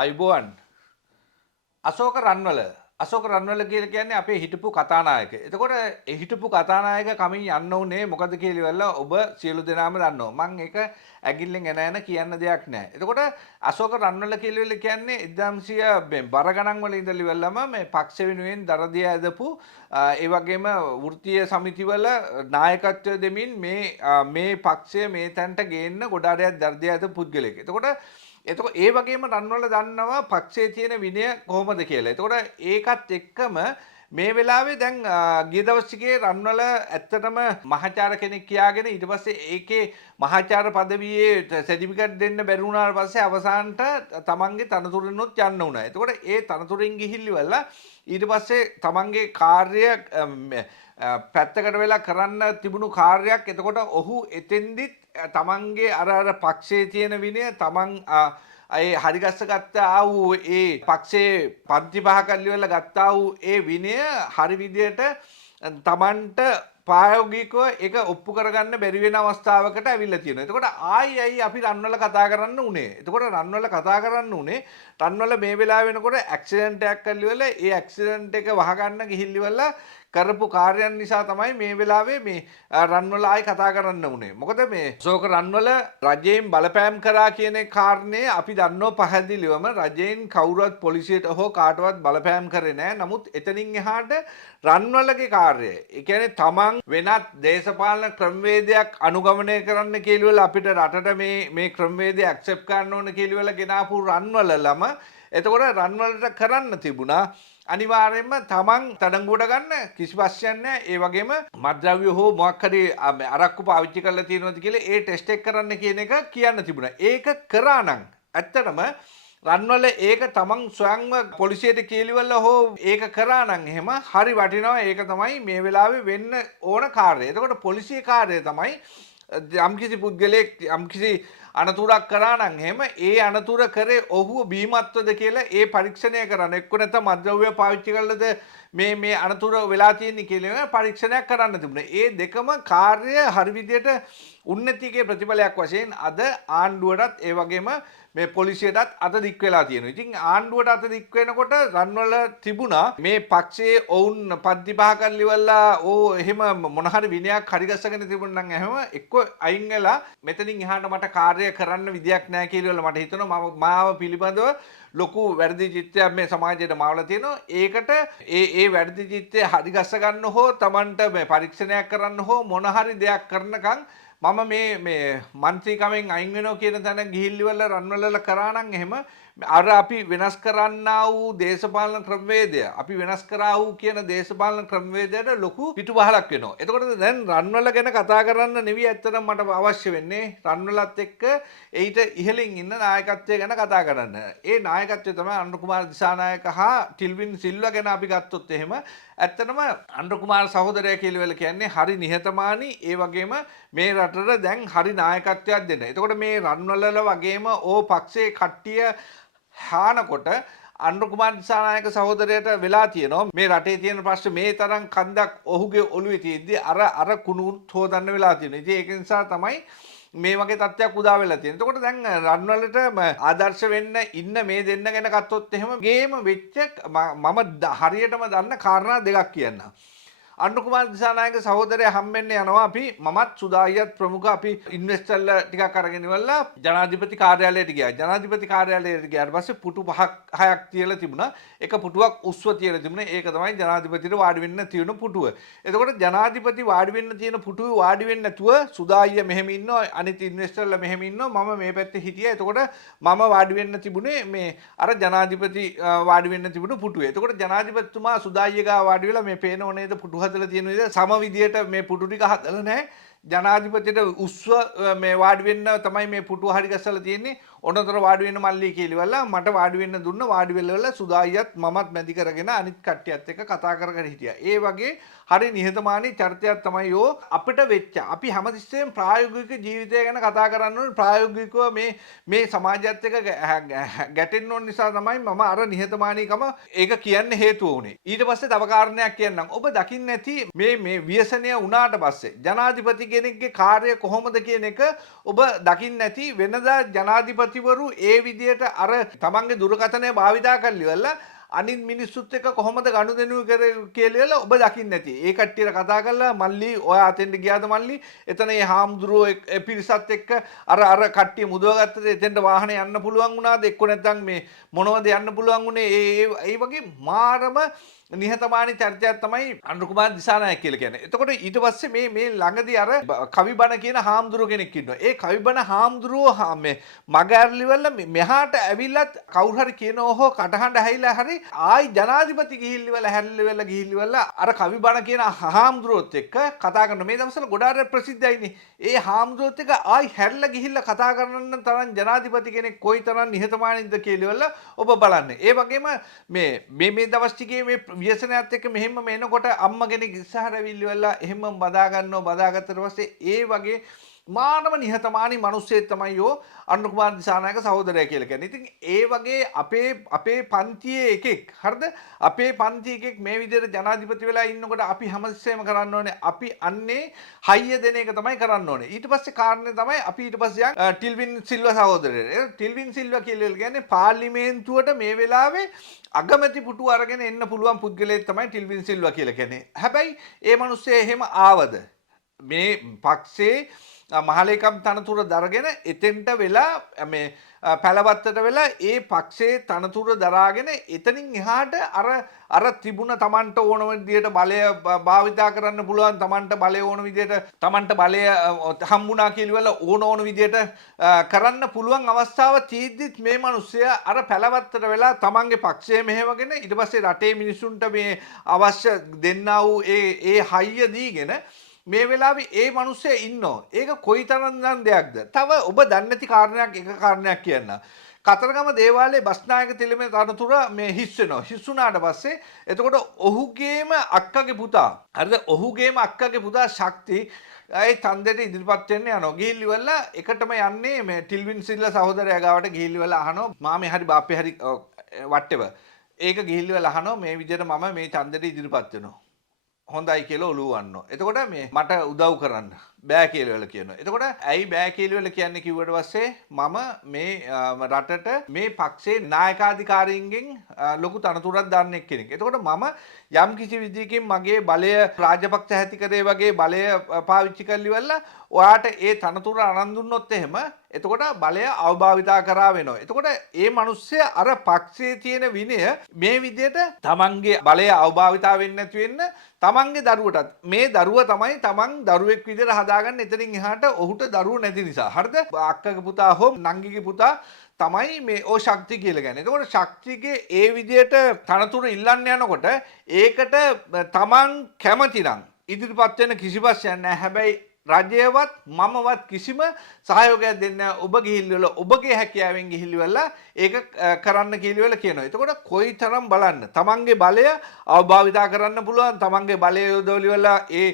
අයිබෝන් අශෝක රන්වල කියලා කියන්නේ අපේ හිටපු කතානායක. එතකොට ඒ හිටපු කතානායක කමින් යන්න උනේ මොකද කියලා ඔබ සියලු දෙනාම දන්නවා. මම ඒක ඇගිල්ලෙන් එන කියන්න දෙයක් නැහැ. එතකොට අශෝක රන්වල කියලා කියන්නේ 1900 බර ගණන් වල ඉඳලා ඉවරලම මේ පක්ෂ වෙනුවෙන් දරදිය ඇදපු ඒ වගේම වෘත්තීය සමිතිවල නායකත්වය දෙමින් මේ පක්ෂය මේ තැනට ගේන්න ගොඩාරයක් දරදිය ඇද පුද්ගලයෙක්. එතකොට ඒ වගේම රන්වල දන්නවා පක්ෂයේ තියෙන විනය කොහොමද කියලා. එතකොට ඒකත් එක්කම මේ වෙලාවේ දැන් ගිය දවස්ටිකේ රන්වල ඇත්තටම මහාචාර්ය කෙනෙක් කියාගෙන ඊට පස්සේ ඒකේ මහාචාර්ය পদවියේ සර්ටිෆිකේට් දෙන්න බැරි වුණාට පස්සේ අවසානට තමන්ගේ තනතුරෙන්ොත් යන්න වුණා. එතකොට ඒ තනතුරෙන් ගිහිල්ලිවලා ඊට පස්සේ තමන්ගේ කාර්ය පැත්තකට වෙලා කරන්න තිබුණු කාර්යයක්. එතකොට ඔහු එතෙන්දිත් තමන්ගේ අර පක්ෂයේ තියෙන විනය තමන් ඒ හරිගස්ස ගත්තා වූ ඒ පක්ෂයේ පන්ති පහ කල්ලිවල ගත්තා වූ ඒ විනය හරි විදියට තමන්ට ප්‍රායෝගිකව ඒක ඔප්පු කරගන්න බැරි වෙන අවස්ථාවකට ඇවිල්ලා තියෙනවා. එතකොට ආයි අපි රන්වල කතා කරන්න උනේ. එතකොට රන්වල කතා කරන්න උනේ රන්වල මේ වෙලාව වෙනකොට ඇක්සිඩන්ට් එකක් කල්ලිවල ඒ ඇක්සිඩන්ට් එක වහගන්න ගිහිල්ලිවලා කරපු කාර්යයන් නිසා තමයි මේ වෙලාවේ මේ රන්වල ආයි කතා කරන්න උනේ. මොකද මේ අශෝක රන්වල රජයෙන් බලපෑම් කරා කියන කාරණේ අපි දන්නෝ පැහැදිලිවම රජයෙන් කවුරුවත් පොලිසියට හෝ කාටවත් බලපෑම් කරේ නැහැ. නමුත් එතනින් එහාට රන්වලගේ කාර්යය, ඒ කියන්නේ තමන් වෙනත් දේශපාලන ක්‍රමවේදයක් අනුගමනය කරන්න කියලා අපිට රටට මේ ක්‍රමවේදය ඇක්සෙප්ට් කරන්න ඕන කියලා ගෙනාපු රන්වලලම එතකොට රන්වලට කරන්න තිබුණා අනිවාර්යයෙන්ම තමන් තඩංගුවට ගන්න කිසි ප්‍රශ්නයක් නැහැ. ඒ වගේම මත්ද්‍රව්‍ය හෝ මොකක් හරි අරක්කු පාවිච්චි කරලා තියෙනවද කියලා ඒ ටෙස්ට් එක කරන්න කියන එක කියන්න තිබුණා. ඒක කරා නම් ඇත්තටම රන්වල ඒක තමන් ස්වයංව පොලිසියට කියලිවල හෝ ඒක කරා නම් එහෙම හරි වටිනවා. ඒක තමයි මේ වෙලාවේ වෙන්න ඕන කාර්යය. එතකොට පොලිසිය කාර්යය තමයි යම්කිසි පුද්ගලයෙක් යම්කිසි අනතුරක් කරා නම් එහෙම ඒ අනතුර කරේ ඔහුව බීමත්වද කියලා ඒ පරීක්ෂණය කරන්න. එක්ක නැත්නම් මත්ද්‍රව්‍ය පාවිච්චි කළාද මේ අනතුර වෙලා තියෙන්නේ කියලා පරීක්ෂණයක් කරන්න තිබුණා. ඒ දෙකම කාර්ය හරි විදියට උන්නතියේ ප්‍රතිඵලයක් වශයෙන් අද ආණ්ඩුවටත් ඒ වගේම මේ පොලිසියටත් අත දික් වෙලා තියෙනවා. ඉතින් ආණ්ඩුවට අත දික් වෙනකොට රන්වල තිබුණා මේ පක්ෂයේ ඔවුන් පන්ති පහ කරලිවලා එහෙම මොන හරි විනයක් හරි ගස්සගෙන තිබුණා නම් එහෙම එක්ක අයින් වෙලා මෙතනින් එහාට මට කාර්ය කරන්න විදියක් නැහැ කියලා මට හිතෙනවා. මාව පිළිබඳව ලොකු වැරදි චිත්තයක් මේ සමාජයට මාවලා තියෙනවා. ඒකට ඒ වැරදි චිත්තය හරි ගස්ස ගන්න හෝ Tamanට මේ පරීක්ෂණයක් කරන්න හෝ මොන හරි දෙයක් කරනකම් මම මේ මන්ත්‍රීකමෙන් අයින් වෙනවා කියන තැන ගිහිල්ලිවල රන්වලල කරා නම් එහෙම අර අපි වෙනස් කරන්නා වූ දේශපාලන ක්‍රමවේදය අපි වෙනස් කරා වූ කියන දේශපාලන ක්‍රමවේදයට ලොකු පිටුපහලක් වෙනවා. එතකොට දැන් රන්වල ගැන කතා කරන්න නෙවෙයි ඇත්තටම මට අවශ්‍ය වෙන්නේ රන්වලත් එක්ක ඊට ඉහළින් ඉන්න නායකත්වය ගැන කතා කරන්න. ඒ නායකත්වය තමයි අනුර කුමාර දිසානායක හා ටිල්වින් සිල්වා ගැන අපි ගත්තොත් එහෙම ඇත්තටම අනුර කුමාර සහෝදරයා කියලා කියන්නේ හරි නිහතමානී ඒ වගේම මේ රටට දැන් හරි නායකත්වයක් දෙන්න. එතකොට මේ රන්වලල වගේම පක්ෂයේ කට්ටිය හානකොට අනුර කුමාර දිසානායක සහෝදරයට වෙලා තියෙනවා මේ රටේ තියෙන ප්‍රශ්න මේ තරම් කන්දක් ඔහුගේ ඔළුවේ තියෙද්දි අර කුණුත් හොදන්න වෙලා තියෙනවා. ඉතින් ඒක නිසා තමයි මේ වගේ තත්ත්වයක් උදා වෙලා තියෙනවා. එතකොට දැන් රන්වලට ආදර්ශ වෙන්න ඉන්න මේ දෙන්න ගැන ගත්තොත් එහෙම ගේම වෙච්ච මම හරියටම දන්න කාරණා දෙකක් කියන්න. අනුර කුමාර දිසානායක සහෝදරයා හම්බෙන්න යනවා අපි මමත් සුදායියත් ප්‍රමුඛ අපි ඉන්වෙස්ටර්ලා ටිකක් අරගෙන ඉවරලා ජනාධිපති කාර්යාලයට ගියා. ජනාධිපති කාර්යාලයට ගියාට පස්සේ පුටු 5ක් තියලා තිබුණා. එක පුටුවක් උස්ව තියලා තිබුණා. ඒක තමයි ජනාධිපතිට වාඩි වෙන්න තියෙන පුටුව. එතකොට ජනාධිපති වාඩි වෙන්න තියෙන පුටුවේ වාඩි වෙන්න නැතුව සුදායිය මෙහෙම ඉන්නවා අනිත් ඉන්වෙස්ටර්ලා මෙහෙම ඉන්නවා මම මේ පැත්තේ හිටියා. එතකොට මම වාඩි වෙන්න තිබුණේ මේ අර ජනාධිපති වාඩි වෙන්න තිබුණු පුටුවේ. එතකොට ජනාධිපතිතුමා සුදායිය ගා වාඩි වෙලා මේ පේනව නේද පුටුව හදලා තියෙන විදිහ සම විදියට මේ පුටු ටික හදලා නැහැ. ජනාධිපතිට උස්ව මේ වාඩි වෙන්න තමයි මේ පුටුව හරි ගස්සලා තියෙන්නේ. ඔන්නතර වාඩි වෙන්න මල්ලි කියලා මට වාඩි වෙන්න දුන්න වාඩි වෙලවල සුදායියත් මමත් මැදි කරගෙන අනිත් කට්ටියත් එක්ක කතා කර හිටියා. ඒ වගේ හරි නිහතමානී චරිතයක් තමයි අපිට වෙච්ච. අපි හැමතිස්සෙම ප්‍රායෝගික ජීවිතය ගැන කතා කරන්න ඕනේ. ප්‍රායෝගිකව මේ සමාජයත් එක්ක ගැටෙන්න ඕන නිසා තමයි මම අර නිහතමානීකම ඒක කියන්න හේතුව උනේ. ඊට පස්සේ තව කාරණයක් කියන්නම්. ඔබ දකින්න ඇති මේ ව්‍යසනය වුණාට පස්සේ ජනාධිපති කෙනෙක්ගේ කාර්යය කොහොමද කියන එක ඔබ දකින්න ඇති. වෙනදා ජනාධිපති අගමැතිවරු ඒ විදියට අර තමන්ගේ දුරකථනය භාවිතා කරලිවලා අනිත් මිනිස්සුත් එක්ක කොහොමද ගනුදෙනු කියලා ඔබ දකින්න ඇති. ඒ කට්ටියට කතා කරලා මල්ලි ඔයා අතෙන්ට ගියාද මල්ලි? එතන ඒ හාමුදුරුවෝ පිරිසත් එක්ක අර කට්ටිය මුදවගත්තද එතෙන්ට වාහනේ යන්න පුළුවන් වුණාද? එක්ක නැත්නම් මේ මොනවද යන්න පුළුවන් වුණේ? ඒ වගේ මාරම නිහතමානී චර්චයක් තමයි අනුර කුමාර දිසානායක කියලා කියන්නේ. එතකොට ඊට පස්සේ මේ ළඟදී අර කවිබණ කියන හාමුදුරුව කෙනෙක් ඉන්නවා. ඒ කවිබණ හාමුදුරුවෝ මේ මග ඇරලිවල මෙහාට ඇවිල්ලත් කවුරු හරි කියනවා හෝ කටහඬ ඇහිලා හරි ආයි ජනාධිපති ගිහිල්ලිවල හැල්ලිවල ගිහිල්ලිවල අර කවිබණ කියන හාමුදුරුවොත් එක්ක කතා කරන මේ දවස්වල ගොඩාක් ප්‍රසිද්ධයිනේ. ඒ හාමුදුරුවොත් එක්ක ආයි හැල්ලා ගිහිල්ලා කතා කරන්න තරම් ජනාධිපති කෙනෙක් කොයිතරම් නිහතමානීද කියලා ඔබ බලන්න. ඒ වගේම මේ දවස් ටිකේ මේ ව්‍යසනයත් එක්ක මෙහෙම මේනකොට අම්මා කෙනෙක් ඉස්සරහ ඇවිල්ලිවලා එහෙම බදා ගන්නවා බදාගත්තට පස්සේ ඒ වගේ මානව නිහතමානී මිනිස්සෙක් තමයි යෝ අනුර කුමාර දිසානායක සහෝදරයා කියලා කියන්නේ. ඉතින් ඒ වගේ අපේ පන්තියේ එකෙක් හරිද? අපේ පන්ති එකෙක් මේ විදිහට ජනාධිපති වෙලා ඉන්නකොට අපි හැමතිස්සෙම කරන්න ඕනේ අපි අන්නේ හයිය දෙන එක තමයි කරන්න ඕනේ. ඊට පස්සේ කාරණේ තමයි අපි ඊට පස්සේ ටිල්වින් සිල්වා සහෝදරයා. ටිල්වින් සිල්වා කියලා කියන්නේ පාර්ලිමේන්තුවට මේ වෙලාවේ අගමැති පුටු අරගෙන එන්න පුළුවන් පුද්ගලයෙක් තමයි ටිල්වින් සිල්වා කියලා කියන්නේ. හැබැයි ඒ මිනිස්සේ එහෙම ආවද? මේ පක්ෂේ මහලේකම් තනතුර දරගෙන එතෙන්ට වෙලා මේ පැලවත්තට වෙලා ඒ පක්ෂයේ තනතුර දරාගෙන එතනින් එහාට අර තිබුණ තමන්ට ඕන විදියට බලය භාවිතා කරන්න පුළුවන් තමන්ට බලය ඕන විදියට තමන්ට බලය හම්බුණා කියලා ඕන විදියට කරන්න පුළුවන් අවස්ථාව තියෙද්දිත් මේ මිනිස්සයා අර පැලවත්තට වෙලා තමන්ගේ පක්ෂය මෙහෙවගෙන ඊට පස්සේ රටේ මිනිසුන්ට මේ අවශ්‍ය දෙන්නා වූ ඒ හයිය දීගෙන මේ වෙලාවේ ඒ මිනිස්සයා ඉන්නෝ. ඒක කොයිතරම් දෙයක්ද? තව ඔබ දන්නේ නැති කාරණයක් එක කාරණයක් කියන්න. කතරගම දේවාලයේ බස්නායක තිලමේ තනතුර මේ හිස් වෙනවා. හිස් වුණාට පස්සේ එතකොට ඔහුගේම අක්කගේ පුතා. හරිද? ඔහුගේම අක්කගේ පුතා ශක්ති ඒ තන්දෙට ඉදිරිපත් වෙන්න යනවා. ගිහිල්ලිවල එකටම යන්නේ මේ ටිල්වින් සිල්ලා සහෝදරයා ගාවට ගිහිල්ලිවල අහනවා මාමේ හරි බාප්පේ හරි වට්ටෙව. ඒක ගිහිල්ලිවල අහනවා මේ විදිහට මම මේ ඡන්දෙට ඉදිරිපත් වෙනවා. හොඳයි කියලා ඔළුව වන්නෝ. එතකොට මේ මට උදව් කරන්න බෑ කියලා කියනවා. එතකොට ඇයි බෑ කියලා කියන්නේ කිව්වට පස්සේ මම මේ රටට මේ පක්ෂේ නායකාධිකාරීන්ගෙන් ලොකු තනතුරක් දාන්න කෙනෙක්. එතකොට මම යම් කිසි විදිහකින් මගේ බලය රාජපක්ෂ හැතිකරේ වගේ බලය පාවිච්චි කරලිවලා ඔයාට ඒ තනතුර අරන් දුන්නොත් එහෙම එතකොට බලය අවභාවිතා කරා වෙනවා. එතකොට ඒ මිනිස්සයා අර පක්ෂයේ තියෙන විනය මේ විදිහට තමන්ගේ බලය අවභාවිතා වෙන්නේ නැති වෙන්න තමන්ගේ දරුවටත් මේ දරුව තමයි තමන් දරුවෙක් විදිහට හදාගන්න එතනින් එහාට ඔහුට දරුවෝ නැති නිසා. හරිද? අක්කගේ පුතා හෝ නංගිගේ පුතා තමයි මේ ඕ ශක්තිය කියලා කියන්නේ. එතකොට ශක්තියගේ ඒ විදිහට තනතුර ඉල්ලන්න යනකොට ඒකට තමන් කැමති නම් ඉදිරිපත් වෙන කිසි ප්‍රශ්නයක් නැහැ. හැබැයි රජයවත් මමවත් කිසිම සහයෝගයක් දෙන්නේ නැහැ. ඔබ ගිහිල්ලා ඔබගේ හැකියාවෙන් ගිහිල්ලා ඒක කරන්න කියලා කියනවා. එතකොට කොයිතරම් බලන්න තමන්ගේ බලය අවභාවිතා කරන්න පුළුවන්. තමන්ගේ බලය යොදවලිවලා ඒ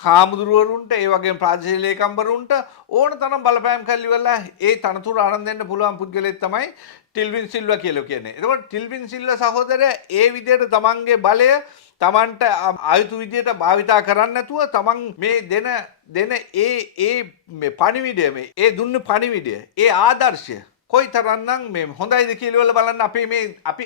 හාමුදුරුවරුන්ට ඒ වගේම ප්‍රාදේශීය ලේකම්වරුන්ට ඕන තරම් බලපෑම් කරලිවලා ඒ තනතුර අරන් දෙන්න පුළුවන් පුද්ගලෙක් තමයි ටිල්වින් සිල්වා කියලා කියන්නේ. එතකොට ටිල්වින් සිල්වා සහෝදරයා ඒ විදිහට තමන්ගේ බලය තමන්ට ආයුතු විදියට භාවිතා කරන්න නැතුව තමන් මේ දෙන ඒ පණිවිඩය මේ ඒ දුන්න පණිවිඩය ඒ ආදර්ශය කොයිතරම්නම් මේ හොඳයිද කියලා බලන්න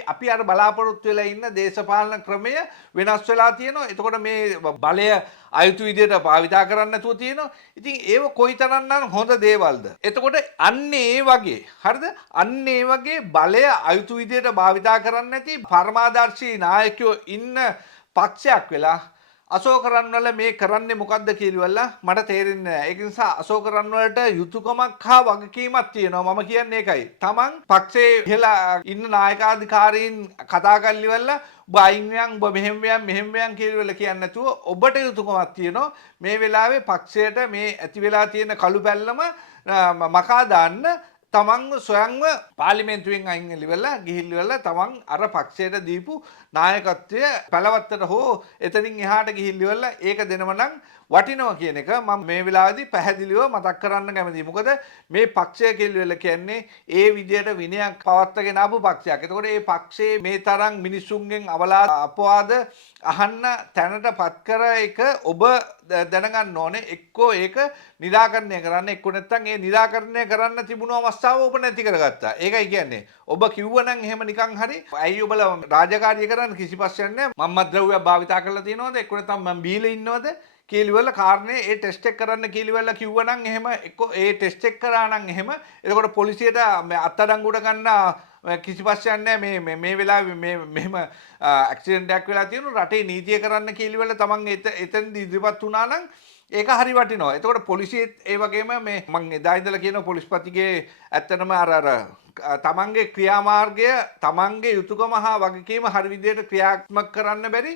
අපි අර බලාපොරොත්තු වෙලා ඉන්න දේශපාලන ක්‍රමය වෙනස් වෙලා තියෙනවා. එතකොට මේ බලය ආයුතු විදියට භාවිතා කරන්න නැතුව තියෙනවා. ඉතින් ඒව කොයිතරම්නම් හොඳ දේවල්ද? එතකොට අන්න ඒ වගේ හරිද? අන්න ඒ වගේ බලය ආයුතු විදියට භාවිතා කරන්න නැති පරමාදර්ශී නායකයෝ ඉන්න පක්ෂයක් වෙලා අශෝක රන්වල මේ කරන්නේ මොකද්ද කියලා මට තේරෙන්නේ නැහැ. ඒක නිසා අශෝක රන්වලට යුතුයකමක් හා වගකීමක් තියෙනවා. මම කියන්නේ ඒකයි. තමන් පක්ෂේ ඉහලා ඉන්න නායකාධිකාරීන් කතා කරලිවලා ඔබ අයින් වෙයන් ඔබ මෙහෙම වෙයන් කියලා කියන්නේ නැතුව ඔබට යුතුයකමක් තියෙනවා. මේ වෙලාවේ පක්ෂයට මේ ඇති වෙලා තියෙන කළු පැල්ලම මකා දාන්න තමන්ව සොයන්ව පාර්ලිමේන්තුවෙන් අයින් එලිවලා ගිහිල්ලිවලා තමන් අර පක්ෂයට දීපු නායකත්වය පැලවත්තට හෝ එතනින් එහාට ගිහිල්ලිවලා ඒක දෙනව නම් වටිනවා කියන එක මම මේ වෙලාවේදී පැහැදිලිව මතක් කරන්න කැමතියි. මොකද මේ පක්ෂය කියලා කියන්නේ ඒ විදියට විනයක් පවත්වාගෙන ආපු පක්ෂයක්. එතකොට මේ පක්ෂයේ මේ තරම් මිනිසුන්ගෙන් අපවාද අහන්න තැනටපත් කර එක ඔබ දැනගන්න ඕනේ. එක්කෝ ඒක නිරාකරණය කරන්න, එක්කෝ නැත්නම් ඒ නිරාකරණය කරන්න තිබුණු අවස්ථාව ඔබ නැති කරගත්තා. ඒකයි කියන්නේ. ඔබ කිව්වනම් එහෙම නිකන් හරි ඇයි ඔබලා රාජකාරිය කරන්න කිසි ප්‍රශ්නයක් නැහැ. මම ද්‍රව්‍ය භාවිතා කරලා තියෙනවද? එක්කෝ නැත්නම් මම බීලා ඉන්නවද? කීලිවල කාරණේ ඒ ටෙස්ට් එක කරන්න කීලිවල කිව්වනම් එහෙම එක්කෝ ඒ ටෙස්ට් එක කරා නම් එහෙම එතකොට පොලිසියට අත්අඩංගුවට ගන්න කිසි ප්‍රශ්නයක් නැහැ. මේ වෙලාවේ මෙහෙම ඇක්සිඩන්ට් එකක් වෙලා තියෙනවා. රටේ නීතිය කරන්න කීලිවල තමන් එතනදී ඉදිරිපත් වුණා නම් ඒක හරි වටිනවා. එතකොට පොලිසියත් ඒ වගේම මේ මම එදා ඉඳලා කියන පොලිස්පතිගේ ඇත්තටම අර තමන්ගේ ක්‍රියාමාර්ගය තමන්ගේ යුතුයකම හා වගකීම හරි විදිහට ක්‍රියාත්මක කරන්න බැරි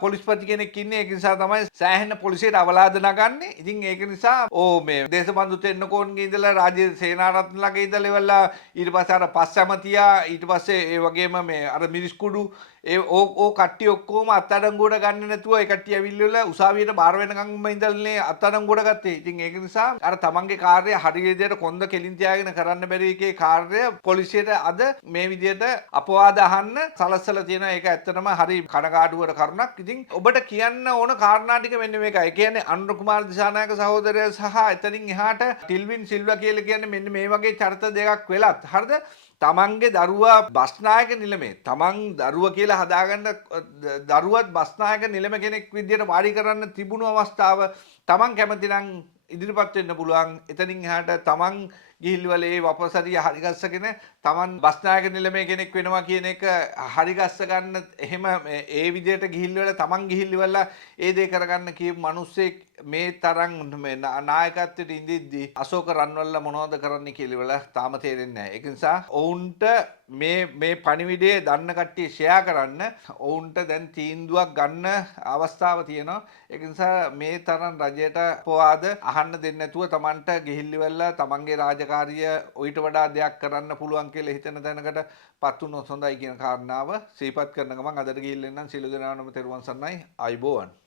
පොලිස්පති කෙනෙක් ඉන්නේ. ඒක නිසා තමයි සෑහෙන පොලිසියට අවලාද නගන්නේ. ඉතින් ඒක නිසා මේ දේශබන්දු තෙන්නකෝන්ගේ ඉඳලා රාජ්‍ය සේනාරත්න ළඟ ඉඳලා ඉවරලා ඊට පස්සේ අර පස් ඇමතියා ඊට පස්සේ ඒ වගේම මේ අර මිරිස්කුඩු ඕ කට්ටිය ඔක්කොම අත්අඩංගුවට ගන්න නැතුව ඒ කට්ටිය ඇවිල්ලා උසාවියට බාර වෙනකම්ම ඉඳලානේ අත්අඩංගුවට ගත්තේ. ඉතින් ඒක නිසා අර තමන්ගේ කාර්යය හරි විදිහට කොන්ද කෙලින් තියාගෙන කරන්න බැරි එකේ කාර්යය පොලිසියට අද මේ විදිහට අපවාද අහන්න සලස්සලා තියෙනවා. ඒක ඇත්තටම හරි කනගාටුවට කරුණක්. ඉතින් ඔබට කියන්න ඕන කාරණා ටික මෙන්න මේකයි. ඒ කියන්නේ අනුර කුමාර දිසානායක සහෝදරයා සහ එතනින් එහාට ටිල්වින් සිල්වා කියලා කියන්නේ මෙන්න මේ වගේ චරිත දෙකක් වෙලත් හරිද? තමන්ගේ දරුවා බස්නායක නිලමේ තමන් දරුව කියලා හදාගන්න දරුවත් බස්නායක නිලම කෙනෙක් විදිහට වාඩි කරන්න තිබුණු අවස්ථාව තමන් කැමති නම් ඉදිරිපත් වෙන්න පුළුවන්. එතනින් එහාට තමන් ගිහිල්වල ඒ වපසරිය හරිගස්සගෙන තමන් බස්නායක නිලමේ කෙනෙක් වෙනවා කියන එක හරිගස්ස ගන්න එහෙම ඒ විදිහට ගිහිල්වල තමන් ගිහිල්වල ඒ දේ කරගන්න කියපු මිනිස්සෙක් මේ තරම් මේ නායකත්වයට ඉඳිද්දී අශෝක රන්වල්ල මොනවද කරන්න කියලා තාම තේරෙන්නේ නැහැ. ඒක නිසා ඔවුන්ට මේ පණිවිඩය දන්න කට්ටිය ෂෙයා කරන්න. ඔවුන්ට දැන් තීන්දුවක් ගන්න අවස්ථාව තියෙනවා. ඒක නිසා මේ තරම් රජයට පවාද අහන්න දෙන්නේ නැතුව Tamanට ගිහිල්ලිවලා තමන්ගේ රාජකාරිය ඊට වඩා දෙයක් කරන්න පුළුවන් කියලා හිතන තැනකට පත් වුණොත් හොඳයි කියන කාරණාව සිහිපත් කරන ගමන් අදට ගිහිල්ලා නම් සිළු දෙනානම තෙරුවන් සරණයි. ආයුබෝවන්.